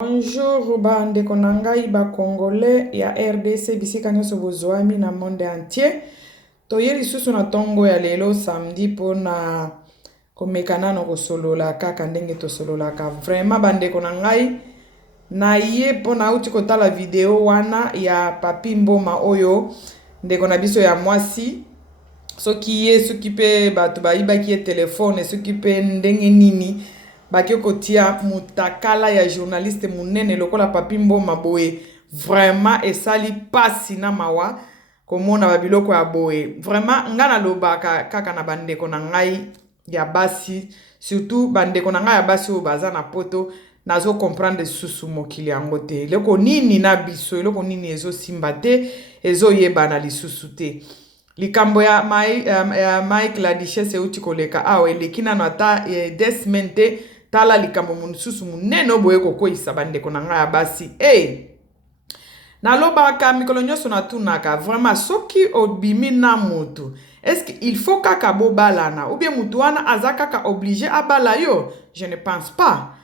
Bonjour bande konangai ba congolais ya RDC bisika nyonso bozwami na monde entier. Toye lisusu na tongo ya lelo samedi pona komekana no kosolola kaka ndenge tosololaka. Vraiment bande konangai na ye pona uti kotala video wana ya Papi Mboma oyo ndeko na biso ya mwasi. Soki ye soki pe bato bayibaki ye telefone soki pe ndenge nini baki kotia mutakala ya journaliste munene lokola Papi Mboma boye vraiment esali pasi na mawa komona babiloko ya boye vraiment ngana lobaka kaka na bandeko na ngai ya basi surtout bandeko na ngai ya basi oyo baza na poto nazo comprendre susu mokili yango te leko nini na biso leko nini ezo simba te ezo yebana lisusu te likambo ya Mike la Duchesse uti koleka awe lekina no ata des semaines te tala likambo munsusu munene oboye kokoyisa bandeko na ngai ya basi nalobaka mikolo nyonso natunaka vraiment soki obimi na mutu est-ce qu'il faut kaka bobalana ou bien mutu wana aza kaka obligé abala yo? Je ne pense pas.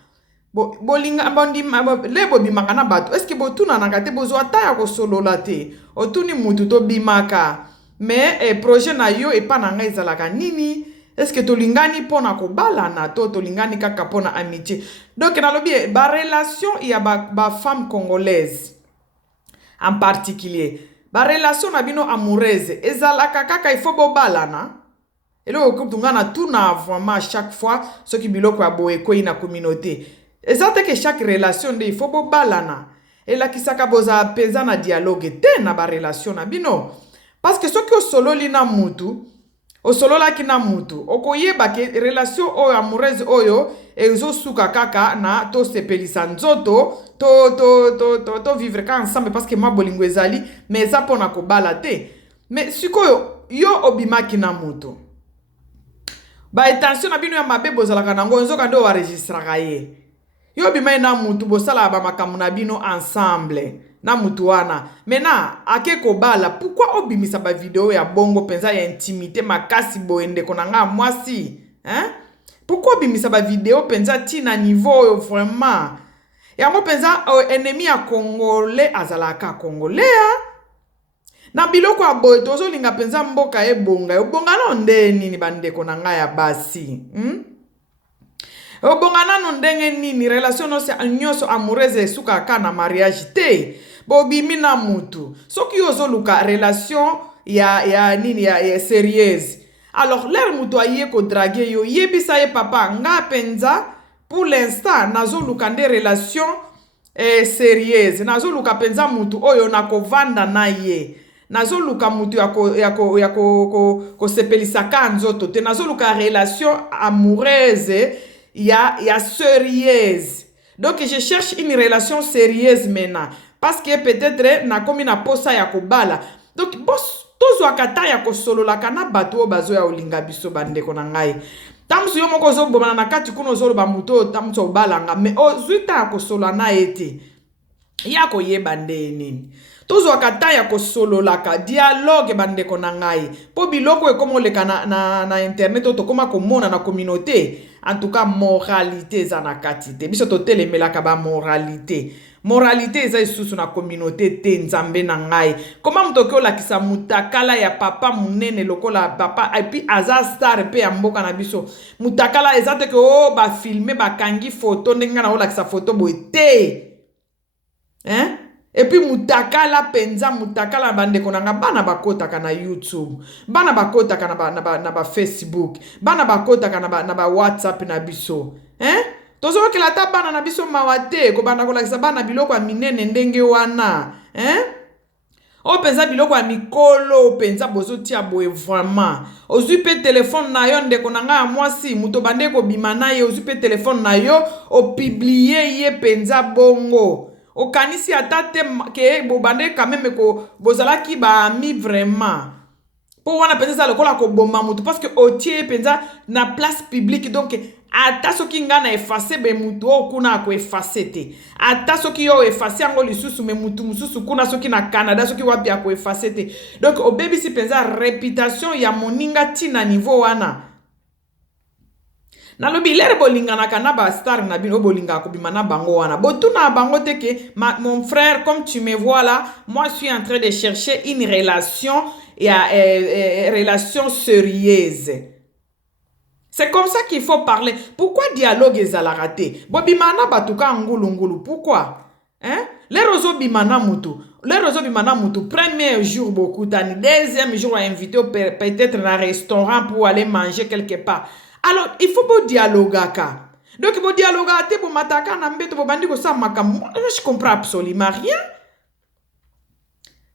Bolinga le bobimaka na bato est-ce que botunanaka te bozwa ta ya kosolola te otuni mutu tobimaka mais projet na yo epa na ngai ezalaka nini? Est-ce que tolingani pona kobalana to tolingani kaka pona amitié? Donc nalobi ba relation ya ba femme congolaise en particulier ba relation na bino amoureuse ezalaka kaka il faut bobalana elo okutungana tuna vraiment chaque fois ce qui biloko ya boye ko ina communauté ezate que chaque relation de il faut bobalana et la kisaka boza peza na dialogue te na ba relation na bino parce que soki osololi na mutu osololaki na mutu okoyeba ke relation oyo amoureuse oyo ezosuka kaka na to sepelisa nzoto to vivre ka ensemble parce que ma bolingo ezali mais eza pona kobala te mais sikoyo yo obimaki na mutu ba intention na bino ya mabe bozalaka nango nzoka ndo waregistraka ye yo obimai na mutu bosala ba makambo na bino ensemble na mutu wana mena ake kobala pourquoi obimisa ba video ya bongo penza ya intimité makasi boende konanga mwasi pourquoi obimisa ba video penza tina niveau vraiment yango penza ennemi ya congolais azalaka congolais na biloko ya boye tozolinga penza mboka ebonga no ndeni ni bandeko na ngai ya basi obonga nano ndenge nini relation nyonso amoureuse esuka ka na mariage te bobimi na mutu soki ozoluka relation ya nini ya sérieuse alors l'air mutu aye ko draguer yo yebisa ye papa nga penza pour l'instant nazoluka nde relation sérieuse nazoluka penza mutu oyo nakovanda na ye nazoluka mutu ya sepelisa ka nzoto te nazoluka relation amoureuse ya sérieuse donc je cherche une relation sérieuse maintenant parce que peut-être na komi na posa ya kobala donc boss tozwaka ta ya kosololaka na bato oyo bazo ya olinga biso bandeko na ngai tamusu yo moko ozobomana na kati kuna ozoloba mutu oyo tamusu obalanga mais ozwi ta ya kosolola na ye te ya koyeba nde nini tozwaka ta ya kosololaka dialogue bandeko na ngai po biloko ekoma oleka na internet oyo tokoma komona na communauté en tout cas moralité eza na kati te biso totelemelaka ba moralité eza isusu na communauté te nzambe na ngai koma mutu oke olakisa mutakala ya papa munene lokola papa epi aza star pe ya mboka na biso mutakala eza te ke bafilme bakangi foto ndenge na olakisa foto boye te et puis mutakala penza mutakala bandeko nanga bana bakotaka na YouTube bana bakotaka na ba Facebook bana bakotaka na ba WhatsApp na biso tozokela ta bana na biso mawate ko bana kolakisa bana biloko ya minene ndenge wana o penza biloko ya mikolo penza bozotia boye vraiment ozwi pe telefone na yo ndeko nanga ya mwasi muto bandeko bima na ye ozwi pe telefone na yo o publier ye penza bongo okanisi atate ke bobande quand même ko bozalaki ba ami vraiment po wana penza lokola ko bomba mutu parce que otie penza na place publique donc ata soki ngana effacer be mutu okuna ko effacer te ata soki yo effacer ngo lisusu me mutu mususu kuna soki na Canada soki wapi ko effacer te donc obebisi penza réputation ya moninga tina niveau wana Nalobi lere bolingana kanaba star na bino bolinga kobima na bango wana. Botuna bango teke mon frère, comme tu me vois là, moi je suis en train de chercher une relation relation sérieuse. C'est comme ça qu'il faut parler. Pourquoi dialogue ezala raté? Bobimana batuka ngulu ngulu. Pourquoi? Hein? Les roseaux bimana mutu. Les roseaux bimana mutu. Premier jour beaucoup d'années. Deuxième jour invité peut-être dans un restaurant pour aller manger quelque part. Alors il faut pas dialoguer. Donc il dialoguer. Te bo mataka na mbeto bo bandi ko sa makamu. Je comprends absolument rien.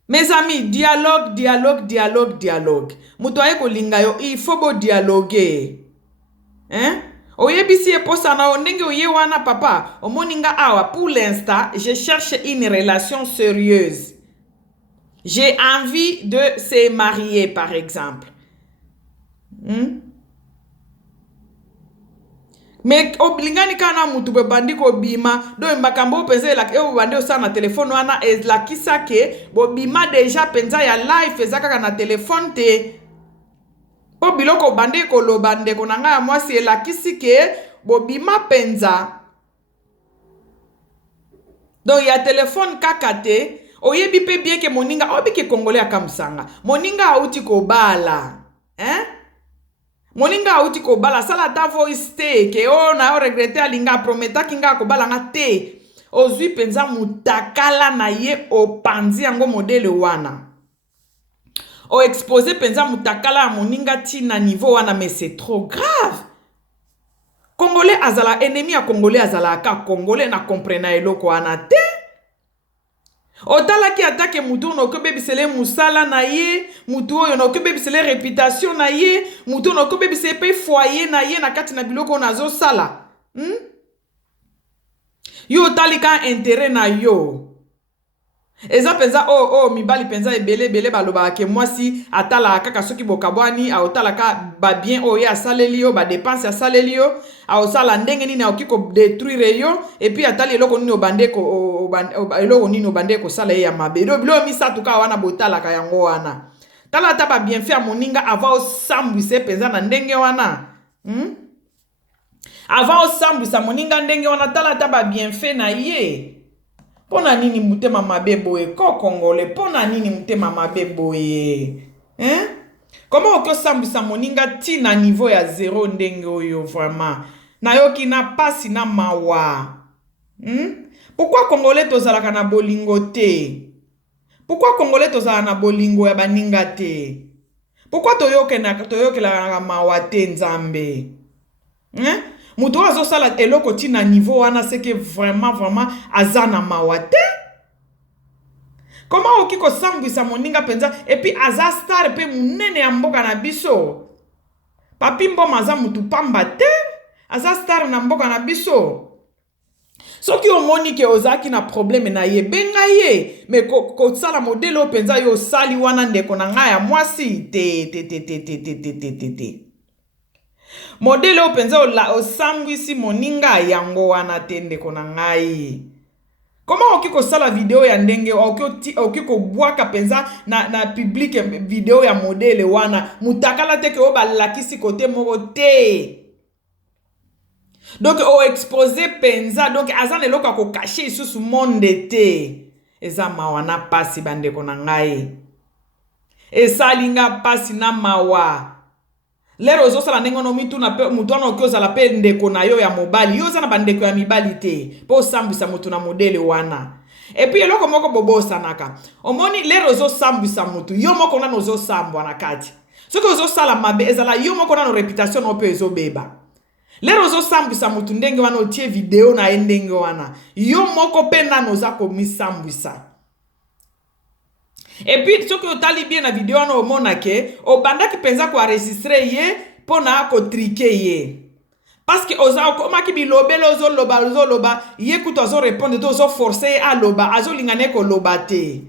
Mes amis, dialogue, dialogue, dialogue, dialogue. Mutu aye ko linga yo. Il faut pas dialoguer. Hein? Oyebisi e posa na onenge oye wana papa. Omoninga awa. Pour l'instant, je cherche une relation sérieuse. J'ai envie de se marier, par exemple. Mais oblingani kana mutu be bandi ko bima do makambo penza la e bandi o sa na téléphone wana e la kisa ke bo bima déjà penza ya live ezaka na téléphone te. Po biloko bande ko lo bande ko nanga ya mwasi elakisi ke bobima penza. Donc ya téléphone kakate oyebi pe bien ke moninga obi ke congolais akamsanga. Moninga auti ko bala. Hein? Moninga auti ko bala sala ta voice te ke o na o regretter alinga prometa kinga ko bala nga te. Ozui penza mutakala na ye o panzi yango modele wana. O exposé penza mutakala a moninga tina niveau wana, mais c'est trop grave. Congolais azala ennemi a Congolais azala ka Congolais na comprena eloko wana te. Otala ki atake mutu no ko bebisele musala na ye, mutu oyo no ko bebisele réputation na ye, mutu no ko bebisele pe foyer na ye na kati na biloko na zo sala. Yo talika intérêt na yo. Eza penza mibali penza ebele baloba ke mwasi atala kaka soki bokabwani a otala ka ba bien oye asaleli yo ba dépense asaleli yo a osala ndenge nini a okiko détruire yo et puis atali eloko nini obande ko eloko nini obande ko sala ya mabe do bilo misatu ka wana botala ka yango wana tala ta ba bien faire moninga avant osambwise penza na ndenge wana avant osambwisa moninga ndenge wana tala ta ba bien fait na ye. Pona nini mutema mabe boye ko Congolais, pona nini mutema mabe boye. Hein? Comment oko sambisa moninga ti na niveau ya zéro ndenge oyo vraiment. Na yoki na pasi na mawa. Pourquoi Congolais tozalaka na bolingo te? Pourquoi Congolais tozala na bolingo ya baninga te? Pourquoi toyoke la mawa te nzambe? Hein? Mutu azo sala eloko ti na niveau wana seke vraiment azana mawate. Comment okiko sambwisa moninga penza et puis aza star pe munene ya mboka na biso. Papi mboma aza mutu pamba te. Aza star na mboka na biso. Soki omoni ke ozaki na problème na ye benga ye. Mais ko sala modelo penza yo sali wana ndeko na nga ya mwasi te. Modele openza o sambwisi moninga yango wana tende kona ngai. Comment okiko sala video ya ndenge okiko bwaka penza na public video ya modele wana mutakala teke o balakisi kote moko te. Donc o expose penza donc azane loka ko cacher isusu monde te. Eza mawana pasi bande kona ngai. Esa linga pasi na mawa. Lero ozo sala ndenge no mitu na mutu ana okioza la pe ndeko na yo ya mobali. Yo za na bandeko ya mibali te. Po sambisa mutu na modele wana. Et puis eloko moko bobosa naka. Omoni lero ozo sambisa mutu. Yo moko na ozo sambwa na kati. Soki ozo sala mabe ezala yo moko na no reputation no pe ezo beba. Lero ozo sambisa mutu ndenge wana otie video na ndenge wana. Yo moko pe na noza komi sambisa. Et puis, ce que vous avez bien la vidéo, on a montré au banda qui pensa qu'on enregistrer ye pour na ko triquer ye. Parce que oza koma ki bi lobe lozo loba ye kuto zo répondre to zo forcer à loba azo lingane ko loba te.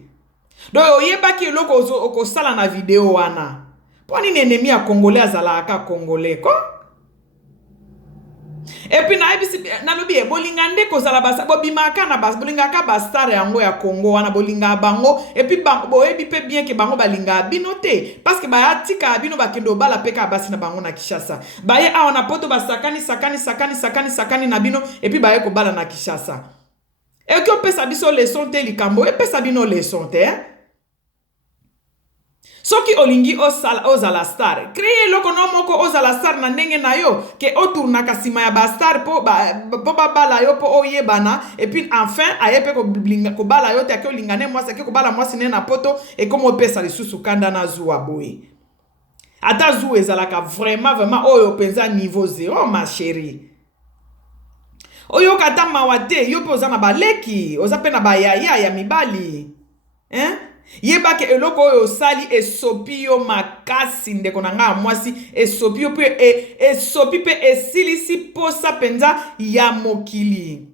Donc oye ba ki loko ozo ko sala na vidéo wana. Poni ennemi a Congolais azala ka Congolais ko? Et puis na lobi bolingande ko sala basa bobimaka na bas bolingaka bastar yango ya Congo wana bolinga bango et puis bango ebi pe bien que bango balinga binote parce que ba atika bino bakendo bala peka basi na bango na Kinshasa baye a na poto sakani na bino et puis baye ko bala na Kinshasa et que pesa biso leçon te likambo et pesa bino leçon te soki olingi ozala star créer loko no moko ozala star na ndenge na yo ke otourna kasima ya ba star po bala yo po oyebana et puis enfin ayepe ko bala yo te ke olingane mwasi ke ko bala mwasi ne na poto et comme opesa lisusu kanda na zuwa boye ata zuwa ezalaka vraiment oyo penza niveau 0 ma chérie oyo kata mawate yo pe oza na baleki oza pe na bayaya ya mibali hein yeba ke eloko oyo sali esopi yo makasi ndeko na nga mwasi esopi yo pe esopi pe esilisi posa penza ya mokili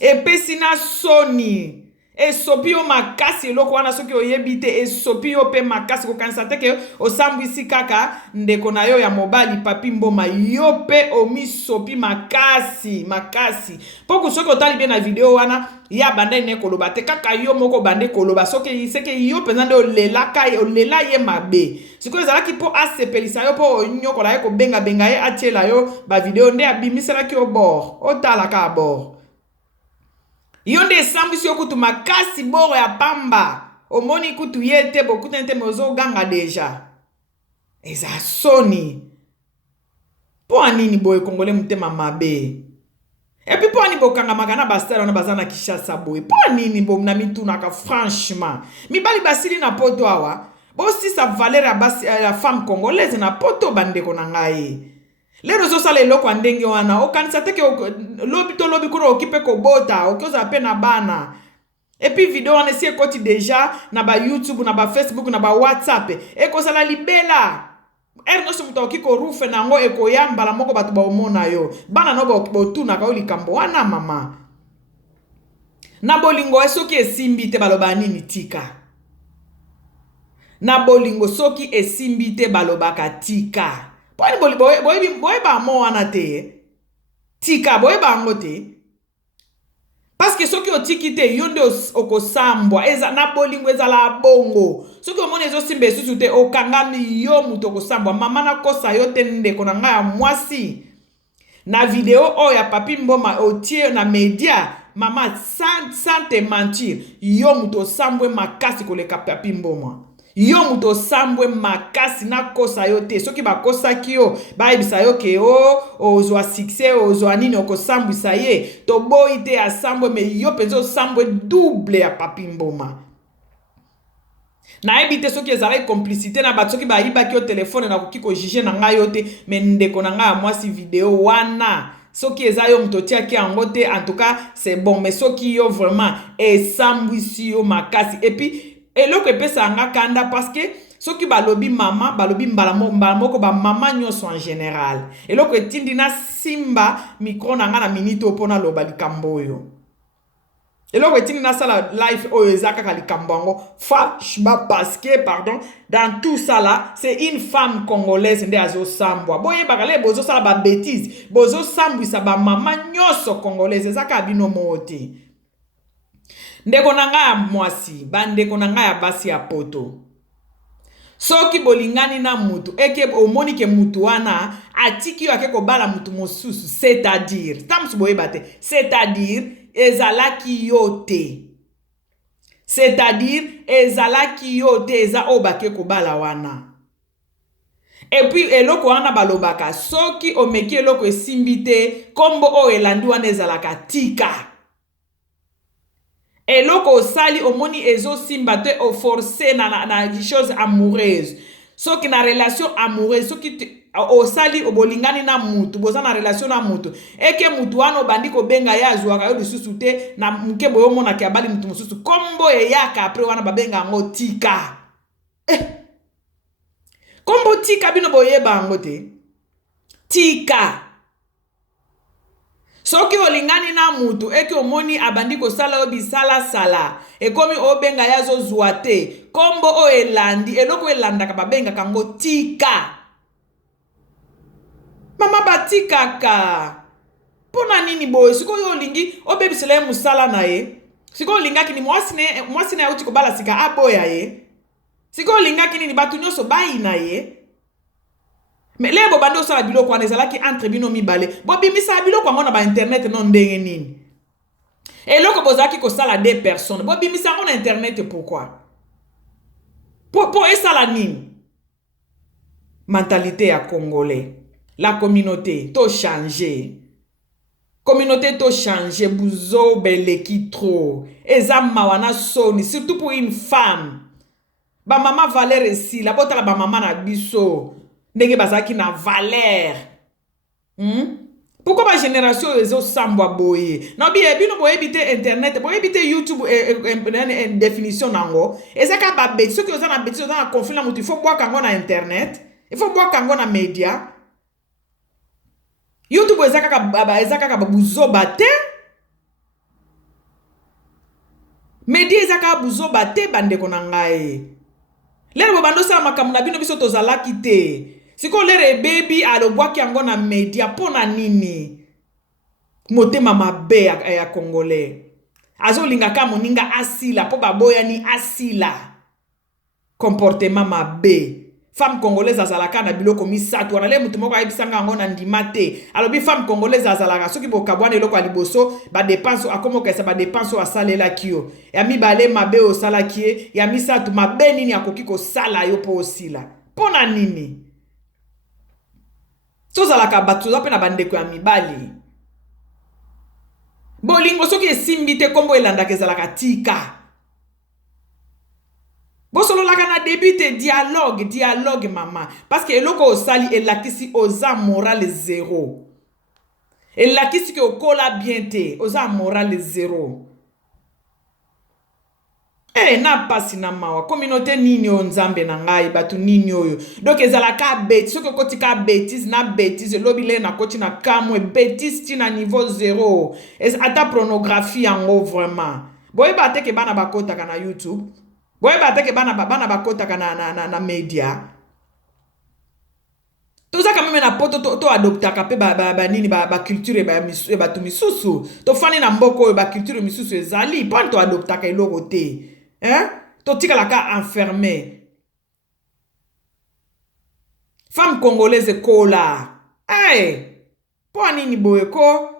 epesi na soni esopi yo makasi eloko wana soki oyebi te esopi yo pe makasi kokanisa te ke osambwisi kaka ndeko na yo ya mobali papi mboma yo pe omisopi makasi poko soki otali bien na video wana ya banda ne koloba te kaka yo moko bande koloba soki seke yo penza nde olela ye mabe sikoyo ezalaki po asepelisa yo po onyokola ye kobenga ye atiela yo bavideo nde abimiselaki yo bor otalaka abor yo nde esambwisi yo kutu makasi boro ya pamba omoni kutu ye te bokutani te meozo ganga deja eza soni po anini boye kongole mutema mabe epi po ani bokangamaka na bastar wana baza na Kinshasa boye po anini bo na mitunaka franchement mibali basili na poto awa bosisa valeur ya femme congolaise na poto bandeko na ngai lero zosala eloko ndenge wana okanisa teke lobi kuna okipe kobota okioza pe na bana et puis video wana si ekoti deja na ba YouTube na ba Facebook na ba WhatsApp ekozala libela nyonso mutu akoki korufe nango ekoyambala moko bato baomona yo bana no botunaka yo likambo wana mama na bolingo soki esimbi te baloba nini tika na bolingo soki esimbi te balobaka tika boyeba mo wana te tika boyeba yango te parce que soki otiki te yo nde okosambwa eza na bolingo ezala bongo soki omoni ezosimba esusu te okangami yo mutu okosambwa mama nakosa yo te ndeko na ngai ya mwasi na video oyo ya papi mboma otie na media mama sans te mentir yo mutu osambwe makasi koleka papi mboma yo mutu osambwe makasi na kosa yo te soki bakosaki yo bayebisa yo ke ozwa succès ozwa nini okosambwisa ye toboyi te asambwe me yo penza osambwe double ya papi mboma nayebi te soki ezalaki complicité na bato soki bayibaki yo telefone na koki kojuge na ngai yo te me ndeko na ngai ya mwasi video wana soki eza yo mutu otiaki yango te en tout cas c'est bon mais soki yo vraiment esambwisi yo makasi et puis eloko epesa nga kanda parce que soki balobi mama balobi mbala moko ba mama nyonso en général eloko etindi na simba micro na nga na minute opona loba likambo oyo eloko etindi na sala live oyo ezaka kaka likambo yango franchement parce que pardon dans tout ça là c'est une femme congolaise nde azosambwa boyebaka le bozosala ba bêtise bozosambwisa ba mama nyonso congolaise ezaka bino mote ndeko na nga ya mwasi bandeko na nga ya basi ya poto soki bolingani na mutu eke omoni ke mutu wana atiki yo ake kobala mutu mosusu c'est-à-dire tamusu boyeba te c'est-à-dire ezalaki yo te c'est-à-dire ezalaki yo te eza oyo bake kobala wana et puis eloko wana balobaka soki omeki eloko esimbi te kombo oyo elandi wana ezalaka tika eloko osali omoni ezosimba te oforce na chose amoureuse soki na relation amoureuse soki osali obolingani na mutu boza na relation na mutu eke mutu wana obandi kobenga ye azwaka yo lisusu te na mke boyomonaki abali mutu mosusu kombo eyaka apres wana babenga yango tika kombo tika bino boyeba yango te tika soki olingani na mutu eke omoni abandi kosala yo bisala ekomi obenga ya azozwa te kombo o elandi eloko elandaka babengaka yango tika Mama batikaka. Pona nini boy? Siko yo lingi, obebisele musala na ye. Siko linga kini mwasine ya uchi kobala sika aboya ye. Siko linga kini ni batu nyoso bayi na ye. Mais les bobando sala bilo kwa nezala ki entre bino mibale. Bobi misa bilo kwa ngona ba internet non ndenge nini. Et loko bozaki ko sala deux personnes. Bobi misa on internet pourquoi? Pour esa la nini. Mentalité à congolais. La communauté to changer. Communauté to changer bouzo beleki trop. Eza mawana soni surtout pour une femme. Ba mama valeur ici, la bota la ba mama na biso. Ndenge bazaki na valeur. Pourquoi ma génération ezo sambwa boye? Non bi bino boye bite internet, boye bite YouTube définition nango. Ezaka ba beti, ceux qui ont na beti, ont na conflit na mutu, il faut boire kango na internet, il faut boire kango na média. YouTube ezaka ba buzo bate. Média ezaka buzo bate bande konangae. Lero bobando sa makambo na bino biso tozala kite. Siko lere baby alobwaki yango na media pona nini. Motema mabe ya congolais. Azo lingaka moninga asila po baboya ni asila. Comportement mabe. Femme congolaise azalaka na biloko misatu wana le mutu moko ayebisanga yango na ndima te. Alobi femme congolaise azalaka soki bokabwana eloko ya liboso ba dépense akomokesa ba dépense asalela kio. Ya mibale mabe osala kie, ya misatu mabe nini akoki ko sala yo po osila. Pona nini? Tozalaka batu zape na bandeko ya mibali. Bolingo soki esimbite kombo elandaka ezalaka tika. Bosolo laka na débute dialogue mama. Parce que eloko osali elakisi oza moral zéro. Elakisi ke okola bien te oza moral zéro. Na pasi na mawa communauté nini o nzambe na ngai batu nini oyo. Donc ezalaka bêtise soki kotika bêtise na bêtise lobile na koti na kamwe bêtise ti na niveau zéro. Ata pornographie yango vraiment. Boye bate ke bana bakotaka na YouTube. Boye bate ke bana bakotaka na media. Toza quand même na poto to adoptaka pe ba nini ba culture ba tu misusu. To fani na mboko ba culture misusu ezali pon to adoptaka eloko te. To tika la ka enfermé. Femme congolaise kola. Po nini boye ko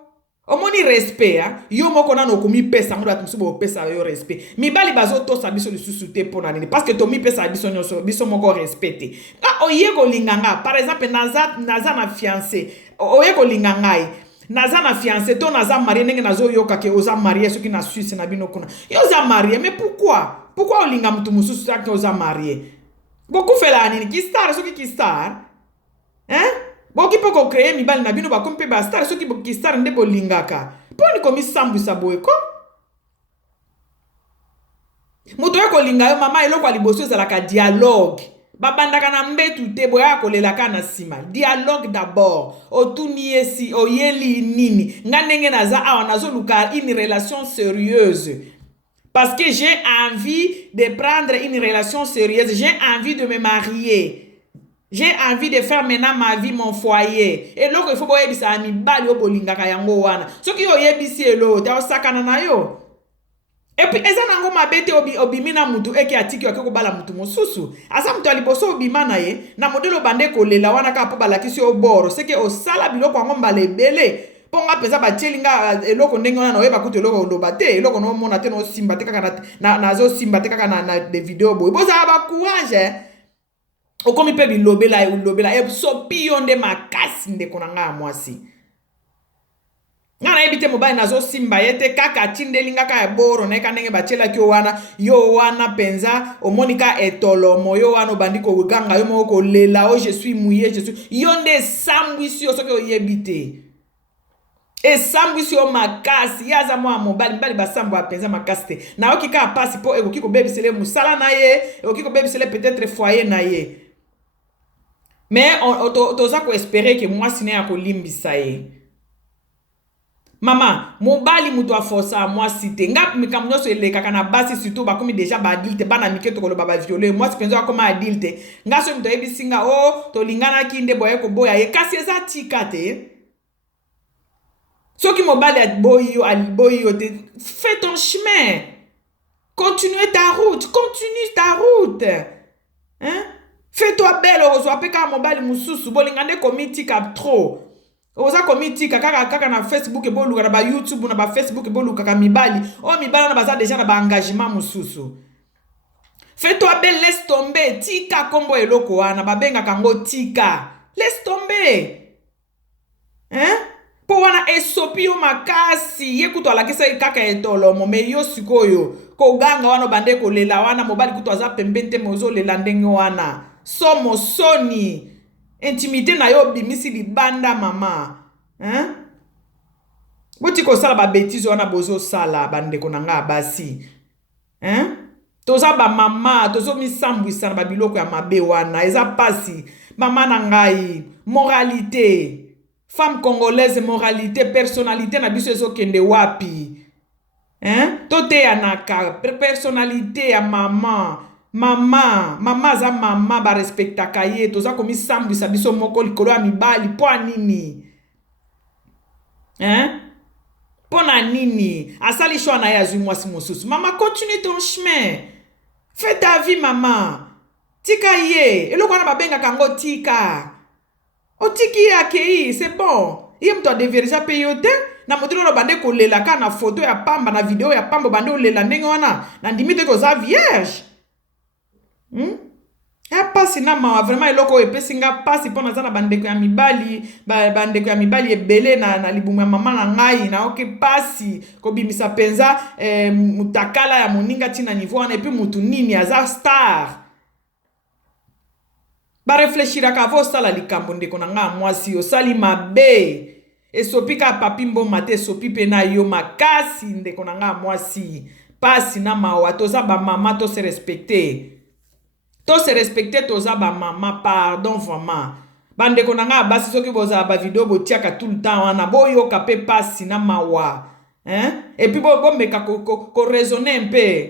omoni respect yo moko na no komi pesa mo batu subo pesa yo respect. Mibali bazo to sa biso lisusu te pona nini parce que to mi pesa biso nyoso biso moko respecté. Oyeko linganga par exemple naza na fiancé. Oyeko lingangai. Naza na fiancé, to naza marié, nenge nazo yoka ke oza marié, ceux qui na Suisse na bino kuna. Yo oza marié, mais pourquoi? Pourquoi olinga mutu mususu que oza marié? Beaucoup fait la nini, qui star, ceux qui star? Boki poko créer mibali na bino ba kompe ba star, ceux qui star nde bolingaka. Poni komi sambu saboe ko? Mutu yako linga yo mama eloko aliboso ezalaka dialogue. Babandaka na mbetu te boya kolelaka na sima. Dialogue d'abord. Otuni esi oyeli nini. Nganenge naza awa nazo luka une relation sérieuse. Parce que j'ai envie de prendre une relation sérieuse. J'ai envie de me marier. J'ai envie de faire maintenant ma vie, mon foyer. Et loko il faut boye bisa ami bali obolingaka yango wana. Soki oyebisi elo te osakana na yo. Et puis eza nango mabete obimina mutu eke atiki yako bala mutu mosusu. Asa mutu aliboso obimana ye na modelo bande kolela wana ka po balakisi oboro seke osala biloko ngo mbala ebele. Ponga pesa ba tielinga eloko ndenge wana oyeba kutu eloko loba te eloko no mona te no simba te kaka na zo simba te kaka na de video boy. Boza ba courage. Okomi pe bilobela e so pionde makasi ndeko nanga mwasi. Ngana ebite mobile nazo simba yete kaka tindelinga ka eboro na kanenge bachela ki yo wana penza omonika etolomo yo wana bandiko ganga yo moko lela je suis mouillé je suis yonde sambwisi yo soki oyebite e sambwisi yo makasi yaza mwa mobile mbali basambo apenza makasi te na okika pasi po ekoki ko bebisele musala na ye ekoki ko bebisele peut-être foyer na ye mais toza ko espérer que moi sine ya ko limbisa ye. Mama, mobali mutu a força moi cité. Nga mikam nyonso elekaka na basi surtout bakomi déjà ba adulte bana mike to koloba ba violer. Moi sipenzo akoma adulte. Nga so mto ebisinga oh to lingana kinde boye ko boya ye kasi eza tika te. Soki mobali boyi yo te fais ton chemin. Continue ta route, continue ta route. Hein? Fais-toi belle, ozwa pe ka mobali mususu bolingane komi tika trop. Oza komitika kaka na Facebook e boluka na ba YouTube na ba Facebook e boluka ka mibali. O mibali na baza déjà na ba engagement mususu. Fais-toi belle, laisse tomber. Tika kombo eloko wana babenga kango tika. Laisse tomber. Hein? Po wana esopi yo makasi. Ye kutu alakisa kaka etolo mo me yo sikoyo. Ko ganga wana bande ko lela wana mobali kutu aza pembente mozo lela ndenge wana. Somo soni. Intimité na yo bimisi libanda mama. Hein? Boti ko sala ba bêtise wana bozo sala bande ko nanga basi. Hein? Toza ba mama, tozo misambwisa na ba biloko ya mabe wana. Eza pasi. Mama na ngai, moralité. Femme congolaise, moralité, personnalité na biso ezo kende wapi. Hein? Tote ya naka, personnalité ya mama. Mama za mama ba respectaka ye toza komi sambwisa biso moko likolo ya mibali po nini? Hein? Po na nini? Asali choix na ye azwi mwasi mosusu. Mama, continue ton chemin. Fais ta vie mama. Tika ye. Eloko wana babenga kango tika. Otiki ye akei, c'est bon. Ye mto adeverisa pe yo te. Na motilo no bande kolela ka na photo ya pamba na video ya pamba bande olela ndenge wana. Na ndimite koza vierge. Ya pasi na mawa vraiment eloko epesi nga pasi pona za na bandeko ya mibali bandeko ya mibali ebele na libumu ya mama na ngai na oke pasi kobimisa penza mutakala ya moninga tina niveau wana epi mutu nini aza star ba réfléchiraka avo sala likambo ndeko na nga mwasi osali mabe esopi ka papi mboma te esopi pe na yo makasi ndeko na nga mwasi pasi na mawa toza ba mama to se respecter. To se respecter toza ba mama pardon vraiment. Bande konanga basi soki boza ba video botiaka tout le temps wana boyo ka pe pasi na mawa. Hein? Et puis bo meka ko raisonner un peu.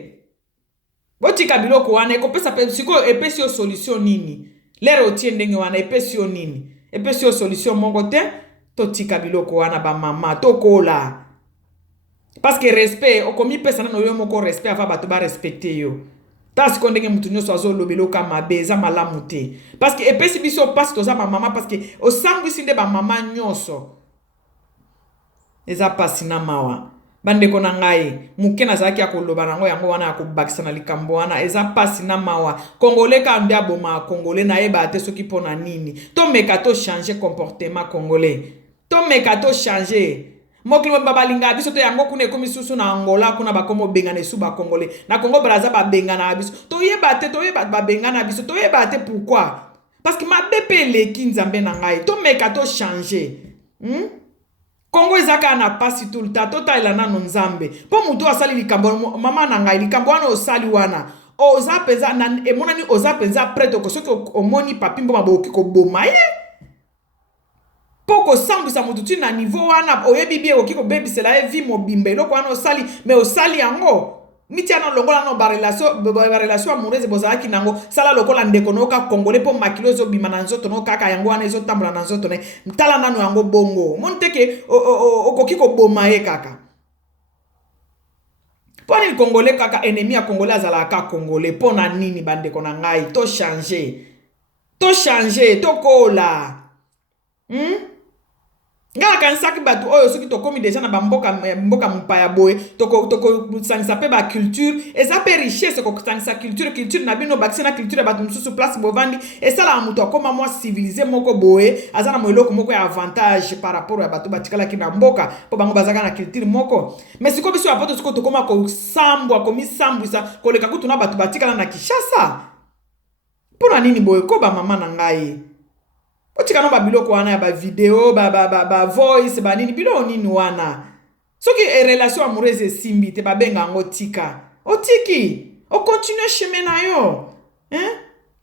Botika biloko wana ekopesa pe siko epesi yo solution nini? Lero otie ndenge wana epesi yo nini? Epesi yo solution moko te to tika biloko wana ba mama to kola. Parce que respect okomi pesa na yo moko respect ava bato ba respecter yo. Tasi kondenge mutu nyoso azo lobelo ka mabe eza malamu te parce que epesi biso pasi toza ba mama parce que osambwisi nde ba mama nyoso eza pasi na mawa bandeko na ngai muke nazalaki ya koloba nango yango wana ya kobakisa na likambo wana eza pasi na mawa congolais ka nde aboma congolais nayeba te soki mpona nini tomeka to changer comportement congolais tomeka to changer mokili babalinga biso to yango kuna ekomi susu na Angola kuna bakomo bengana esu ba congolais na Congo Brazza ba bengana biso toyeba te toyeba ba bengana biso toyeba te pourquoi parce que ma bébé leki nzambe na ngai to meka to changer Congo ezaka na pasi tout le temps to taila na nzambe po mutu asali likambo mama na ngai likambo wana osali wana oza penza na emonani oza penza prêt ko soki omoni papi mbo maboki ko boma ye poko sambisa mututi na niveau wana oyebi bie okiko bebisela e vi mobimbe eloko wana osali me osali yango mitia na longola no ba relation amoureuse bozalaki nango sala lokola ndeko noka congolais po makilo zo bima na nzoto no kaka yango wana ezo tambola na nzoto ne mtala nano yango bongo monteke okokiko boma ye kaka poni le congolais kaka ennemi ya congolais azala ka congolais pona nini bandeko na ngai to changer to kola ngala kanisaki batu oyo soki tokomi deja na mboka mpaya boye tokosangisa pe ba culture eza pe richesse kokosangisa culture na bino bakisi na culture ya bato mosusu place bovandi esalaka moto akoma mwa civilisé moko boye aza na eloko moko ya avantage par rapport ya bato batikalaki na mboka mpo bango bazaka na culture moko mais siko biso ya poto siko tokoma kosambwa komisambwisa koleka kutu na bato batikala na Kinshasa mpona nini boye ko ba mama na ngai otika no ba biloko wana ya ba video ba voice ba nini bilo nini wana soki relation amoureuse simbi te ba benga ngo tika otiki o continue chemin na yo hein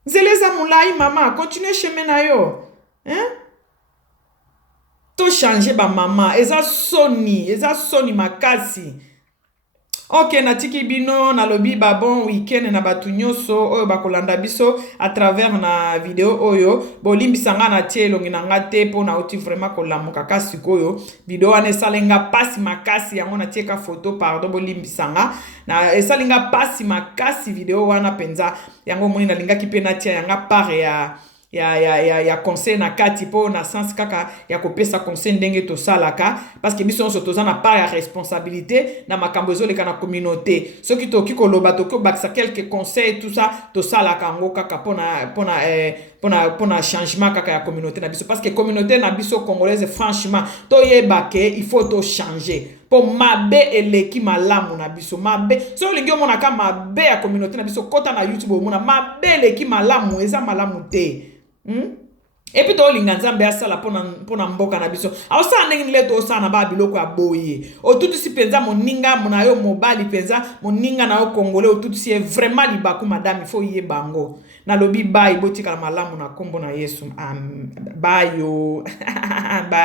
zeleza mulai mama continue chemin na yo hein to changer ba mama eza soni makasi. Ok, natiki bino nalobi ba bon weekend na batu nyonso oyo bakolanda biso à travers na video oyo bolimbisanga na tie elongi na nga te po na uti vraiment kolamuka kasi koyo video wana esalenga pasi makasi yango na tieka photo pardon bolimbisanga na esalenga pasi makasi video wana penza yango moni nalingaki pe na tia yanga part ya conseil na kati po na sens kaka ya kopesa conseil ndenge to salaka parce que biso on toza na part ya responsabilité na makambo ezoleka na communauté soki toki koloba toki bakisa quelques conseils tout ça to salaka ngo kaka pona changement kaka ya communauté na biso parce que communauté na biso congolaise franchement to yebake il faut to changer po mabe eleki malamu na biso mabe so lingi omona ka mabe ya communauté na biso kota na YouTube omona mabe eleki malamu eza malamu te. Et puis to linga nzambe asala pona mboka na biso awosala ndenge nile to osala na ba biloko ya boye otutu si penza moninga mona yo mobali penza moninga na yo congolais otutu si vraiment libaku madame il faut yeba ngo nalobi bye botika malamu na kombo na Yesu bye yo bye.